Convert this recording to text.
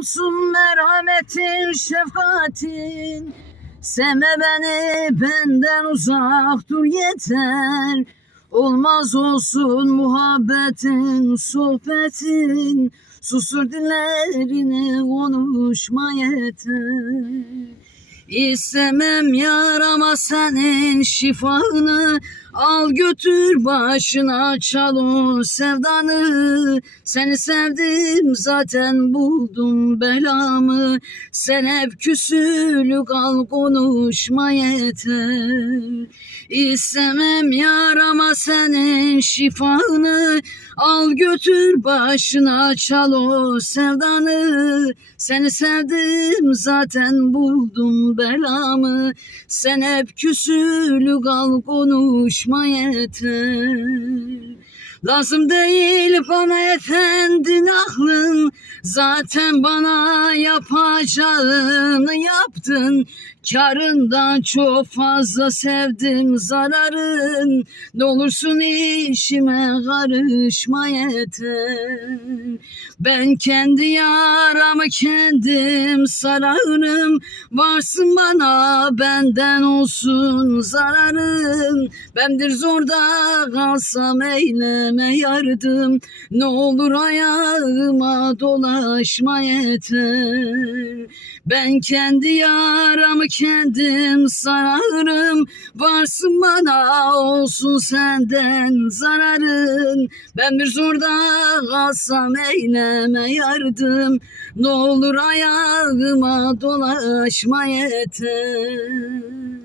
olsun merhametin, şefkatin. Sevme beni benden uzak dur yeter. Olmaz olsun muhabbetin, sohbetin. Susur dillerini konuşma yeter. İstemem yar ama senin şifanı Al götür başına çal o sevdanı. Seni sevdim zaten buldum belamı. Sen hep küsülük al konuşma yeter. İstemem yar ama şifanı Al götür başına çal o sevdanı. Seni sevdim zaten buldum belamı. Sen hep küsülük al konuşma yeter Lazım değil bana efendin aklın. Zaten bana yapacağını yaptın. Karından çok fazla sevdim zararın. Ne olursun işime karışma yeter. Ben kendi yaramı kendim sararım. Varsın bana benden olsun zararın. Bendir zorda kalsam eyleme yardım Ne olur ayağıma dolaşma yeter. Ben kendi yaramı kendim sararım Varsın bana olsun senden zararın. Ben bir zorda kalsam eyleme yardım Ne olur ayağıma dolaşma yeter